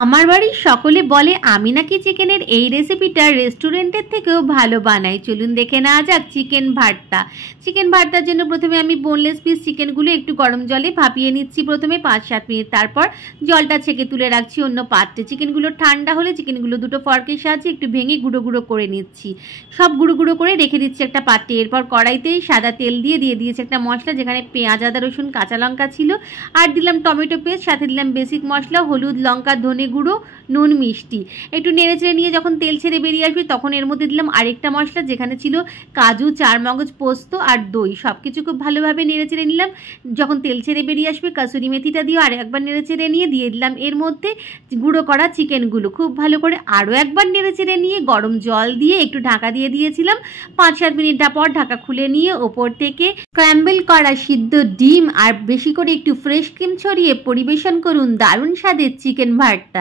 আমার বাড়ির সকলে বলে আমি নাকি চিকেনের এই রেসিপিটা রেস্টুরেন্টের থেকেও ভালো বানাই। চলুন দেখে নেওয়া যাক চিকেন ভর্তা। চিকেন ভর্তার জন্য প্রথমে আমি বোনলেস পিস চিকেনগুলো একটু গরম জলে ভাপিয়ে নিচ্ছি প্রথমে 5-7 মিনিট, তারপর জলটা ছেঁকে তুলে রাখছি অন্য পাত্রে। চিকেনগুলো ঠান্ডা হলে চিকেনগুলো দুটো ফর্কের সাহায্যে একটু ভেঙে গুঁড়ো গুঁড়ো করে নিচ্ছি, সব গুঁড়ো গুঁড়ো করে রেখে দিচ্ছি একটা পাত্রে। এরপর কড়াইতে সাদা তেল দিয়ে দিয়েছি একটা মশলা, যেখানে পেঁয়াজ, আদা, রসুন, কাঁচা লঙ্কা ছিল, আর দিলাম টমেটো পেস্ট, সাথে দিলাম বেসিক মশলা, হলুদ, লঙ্কা, ধনে গুঁড়ো, নুন, মিষ্টি। একটু নেড়েচেড়ে নিয়ে যখন তেল ছেড়ে বেরিয়ে আসবে তখন এর মধ্যে দিলাম আরেকটা মশলা, যেখানে ছিল কাজু, চারমগজ, পোস্ত আর দই। সব কিছু খুব ভালোভাবে নেড়েচেড়ে নিলাম। যখন তেল ছেড়ে বেরিয়ে আসবে কাসুরি মেথিটা দিয়ে আর একবার নেড়েচেড়ে নিয়ে দিয়ে দিলাম এর মধ্যে গুঁড়ো করা চিকেনগুলো। খুব ভালো করে আরও একবার নেড়েচেড়ে নিয়ে গরম জল দিয়ে একটু ঢাকা দিয়ে দিয়েছিলাম। 5-7 মিনিট পর ঢাকা খুলে নিয়ে ওপর থেকে স্ক্র্যাম্বল করা সিদ্ধ ডিম আর বেশি করে একটু ফ্রেশ ক্রিম ছড়িয়ে পরিবেশন করুন দারুণ স্বাদের চিকেন ভর্তা।